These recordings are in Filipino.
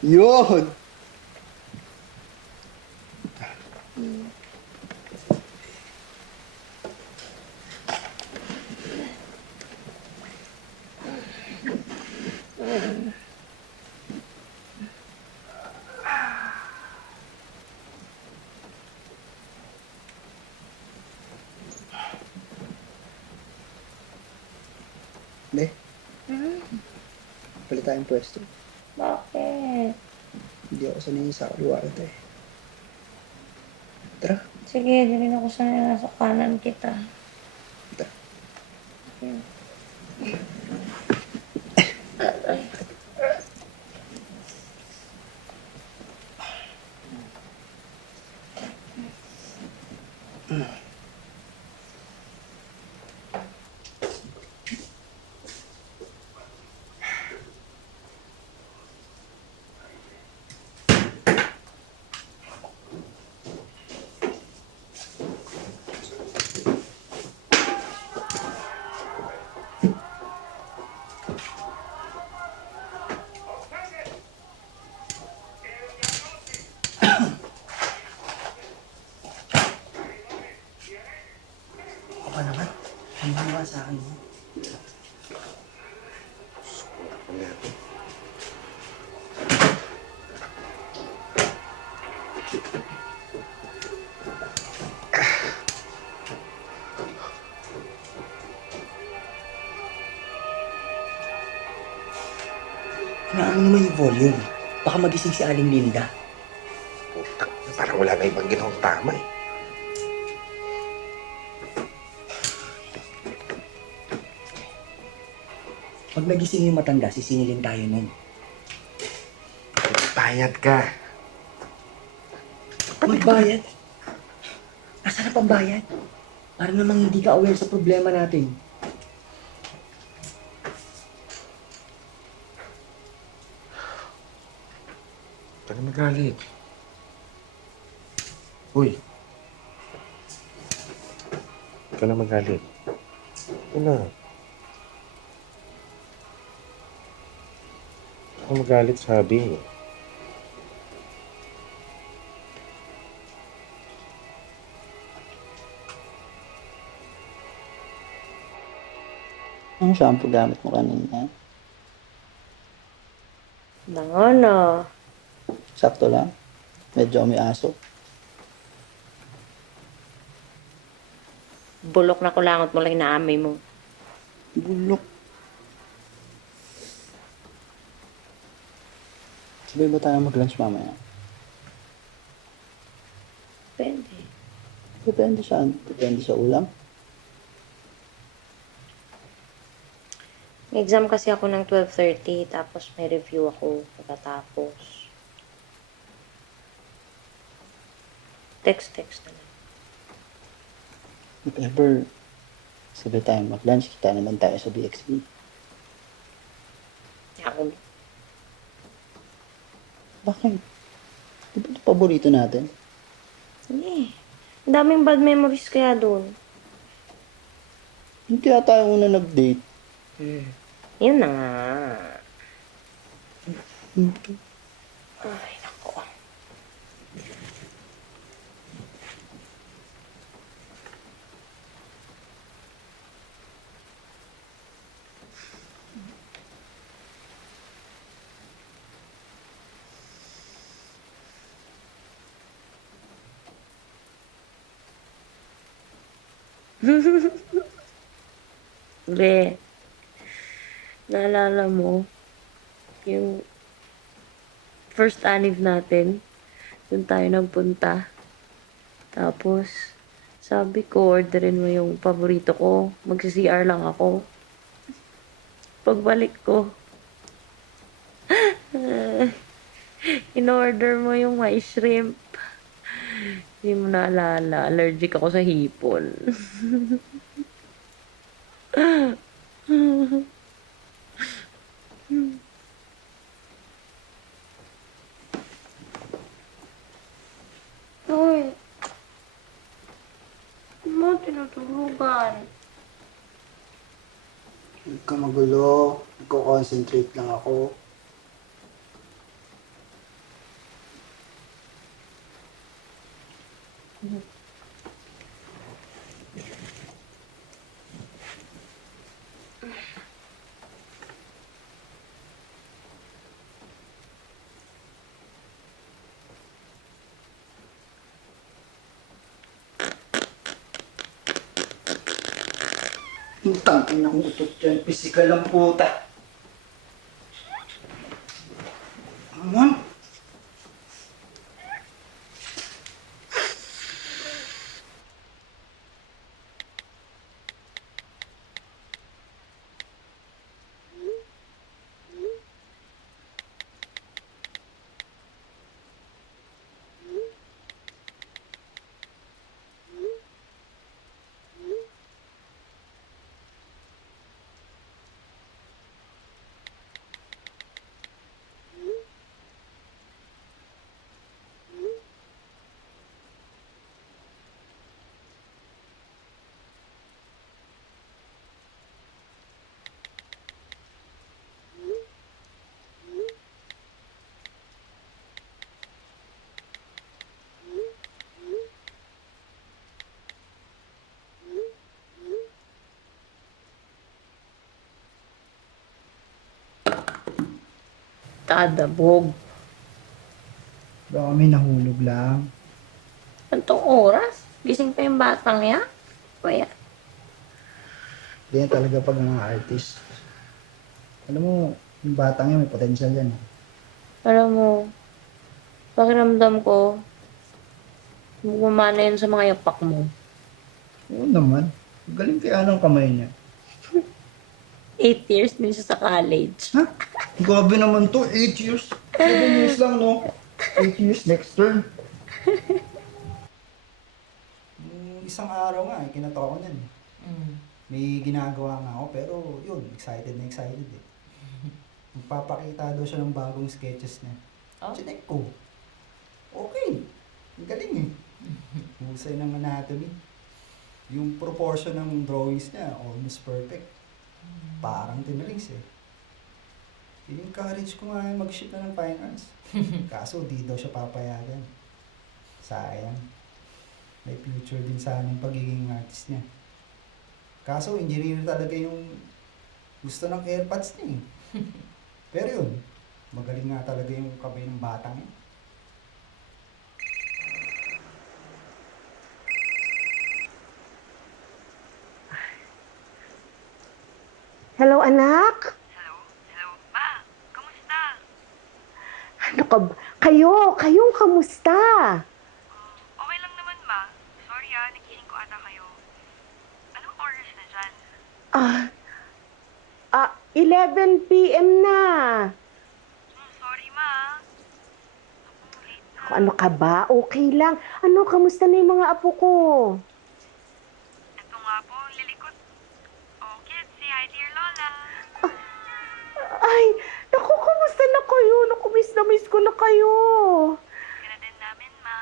Yun! Hindi, palit tayong pwesto. Bakit? Hindi ako sanay sa kaliwa ito eh. Tara, Sige, di rin ako sanay nasa kanan kita. tara. Ako pa naman. Ang mga sa akin. Hinaan mo naman yung volume. Baka magising si Aling Linda. Putak, parang wala na ibang ginawang tama eh. Pag nagising yung matanda, sisingilin tayo nun. Bayad ka. Magbayad? Nasaan na pambayad? Para namang hindi ka aware sa problema natin. Huwag ka na magalit. Uy. Huwag ka na magalit. Ano? Huwag ka magalit, sabi. Ang shampoo gamit mo kanina? Bango. Sakto lang. Medyo may aso. Bulok na kulangot mo lang inaamoy mo. Bulok. Sabay ba tayo mag-lunch mamaya? Depende. Depende saan. Depende sa ulam. May exam kasi ako ng 12:30, tapos may review ako pagkatapos. Text na lang. If ever, sabay tayo mag-lunch, kita naman tayo sa BXB. Ako. Bakit? Di ba ito paborito natin? Sige. Ang daming bad memories kaya doon. Hindi kaya tayo una nag-date. Yun na nga. Hindi. Ay, nako. Be, naalala mo yung first anniv natin, doon tayo nagpunta. Tapos, sabi ko, orderin mo yung paborito ko. Magsi-CR lang ako. Pagbalik ko, in-order mo yung my shrimp. Hindi mo naalala. Allergic ako sa hipon. Uy, mo tinutulugan. Huwag ka magulo. Nagko-concentrate lang ako. Hintang inang utot dyan. Pisikal ang puta. Aman. Tadabog. Baka may nahulog lang. Antong oras? Gising pa yung batang yan? Kaya, Ganyan talaga pag mga artist. Alam mo, yung batang yan may potential yan. alam mo, pakiramdam ko, gumana yun sa mga yapak mo. Oo naman. Galing kaya ng kamay niya. 8 years din siya sa college. Ha? Grabe naman to. 8 years. 7 years lang, no? 8 years next term. Isang araw nga, kinatawa ko niyan. May ginagawa nga ako, pero yun, excited na excited eh. Magpapakita daw siya ng bagong sketches niya. Oh? Chinek ko. Okay. Ang galing eh. Husay ng anatomy. Yung proportion ng drawings niya, almost perfect. Parang tinrace eh. In-encourage ko nga mag-ship na ng fine arts. Kaso di daw siya papayagan. Sayang. May future din sana yung pagiging artist niya. Kaso engineer talaga yung gusto ng airpods niya eh. Pero yun, magaling nga talaga yung kamay ng batang yun. Hello, anak? Hello? Hello? Ma, kamusta? Ano ka ba? Kayong kamusta? Okay lang naman, ma. Sorry nagising ko ata kayo. Anong oras na dyan? 11 p.m. na. Sorry, ma. Naku, late na. Ano ka ba? Okay lang. Ano, kamusta na yung mga apo ko? Ito nga po, lilikot. Oh, kids, say hi to your lola. Ay, naku, kamusta na kayo? Naku, miss na miss ko na kayo. Kaya din namin, ma.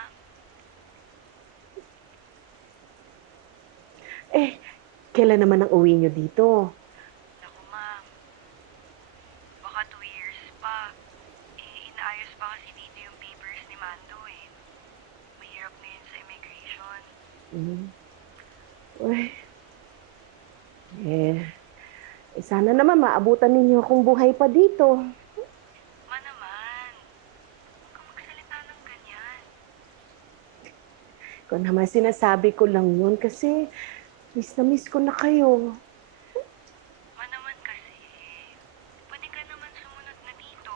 Kailan naman ang uwi nyo dito? Naku, ma. Baka 2 years pa. Inaayos pa kasi dito yung papers ni Mando eh. Mahirap na yun sa immigration. Uy. Sana naman maabutan ninyo akong buhay pa dito. Ma naman. Huwag kang magsalita ng ganyan. Kung naman sinasabi ko lang yun kasi miss na miss ko na kayo. Ma naman kasi. Pwede ka naman sumunod na dito.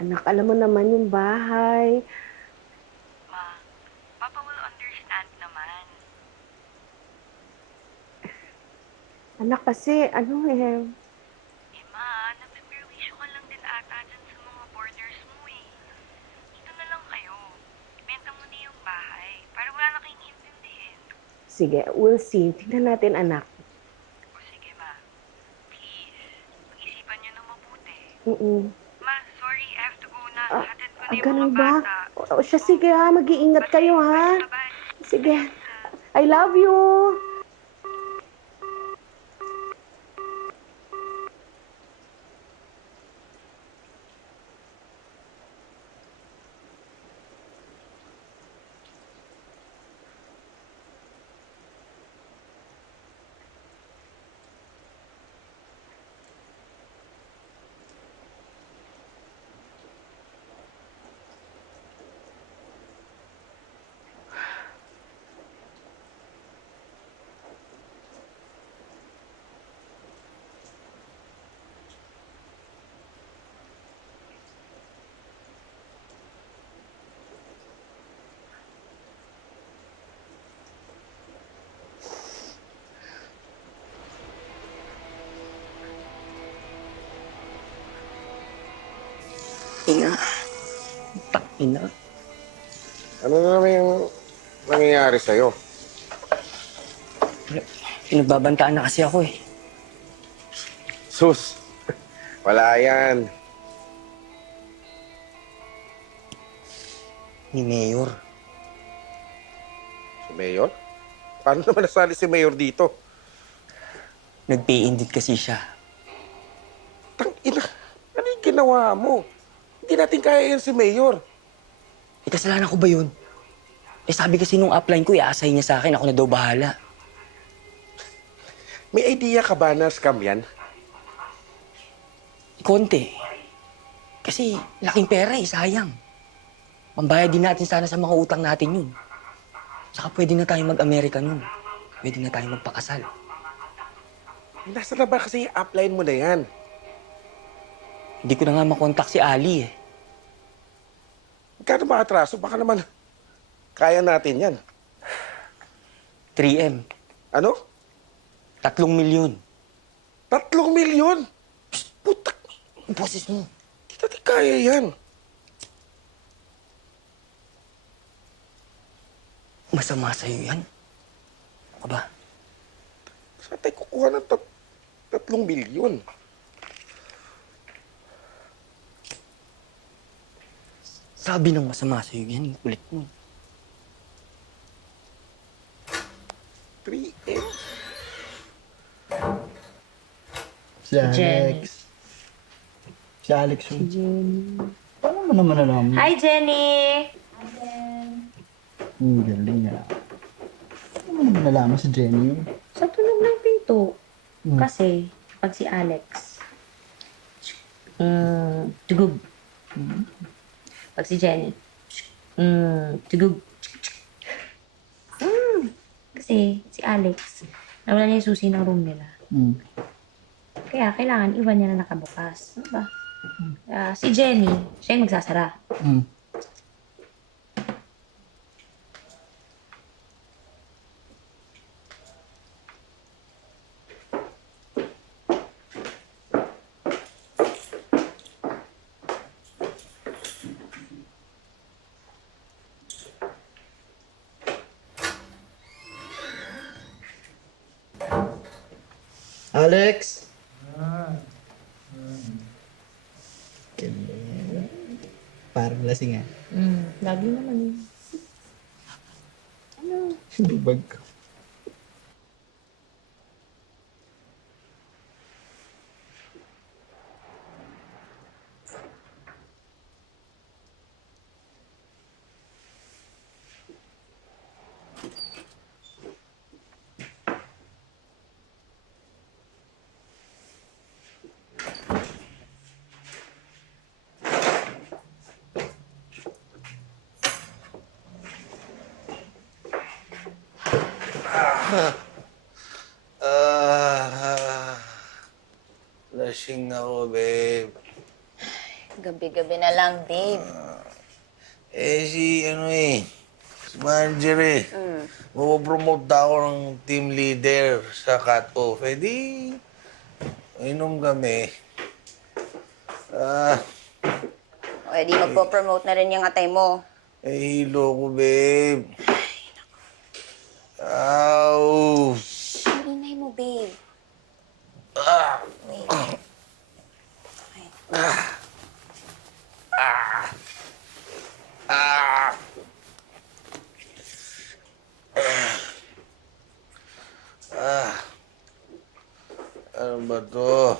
Anak, alam mo naman yung bahay. Ma, Papa will understand naman. Anak kasi, Ma, nagpe-perwisyo ka lang din ata dyan sa mga borders mo eh. Dito na lang kayo. Ibenta mo na yung bahay. Para wala na kayong intindihin. sige, we'll see. Tingnan natin, anak. O sige, ma. Please, pag-isipan niyo na mabuti. Mm-mm. Ma, sorry, I have to go na. Hatid ko na yung Ganun mga ba? bata. O siya, sige ha. Mag-iingat kayo ha. Bye-bye. Sige. I love you. Ina. Ina. Ano na naman yung nangyayari sa'yo? Pinagbabantaan na kasi ako eh. Sus, wala yan. Ni Mayor. Si Mayor? Paano naman nasali si Mayor dito? Nag-pay indeed kasi siya. Tangina, ano yung ginawa mo? Hindi natin kaya yan si Mayor. Eh, kasalanan ko ba yun? Eh, sabi kasi nung upline ko, i-assign niya sa akin. Ako na daw bahala. May idea ka ba na scam yan? Konti. Kasi laking pera eh, sayang. Pambayad din natin sana sa mga utang natin yun. Saka pwede na tayo mag-Amerika nun. Pwede na tayo magpakasal. Nasa na ba kasi yung upline mo na yan? Hindi ko na nga makontak si Ali eh. Magkano ba atraso? Baka naman kaya natin yan. 3M. Ano? 3 milyon. 3 milyon? Putak! Boses mo. Hindi natin kaya yan. Masama sa'yo yan. Ano ka ba? Saan tayo kukuha ng 3 milyon? Sabi ng masama sa'yo yan. Yung kulit mo. 3M? Si Alex. Si Alex yun. Jenny. Paano mo naman alam? Hi, Jenny! Galing nga. Paano mo naman nalaman si Jenny yun? Sa tunog ng pinto. Kasi, pag si Alex, tugog. Pag si Jenny, tugog. Kasi si Alex, nawala niya yung susi ng room nila. Kaya kailangan iwan niya na nakabukas. Ano ba? Si Jenny, siya yung magsasara. Alex! Parang lasing ah. Lagi naman yun. Bag ko. Lasing ako, babe. Gabi-gabi na lang, babe. Si manager Mapopromote ako ng team leader sa cut-off. Di, inom kami. O, edi magpo-promote na rin yung atay mo. Hilo ko, babe. Ow! Ang ingay mo, babe. Ano ba to?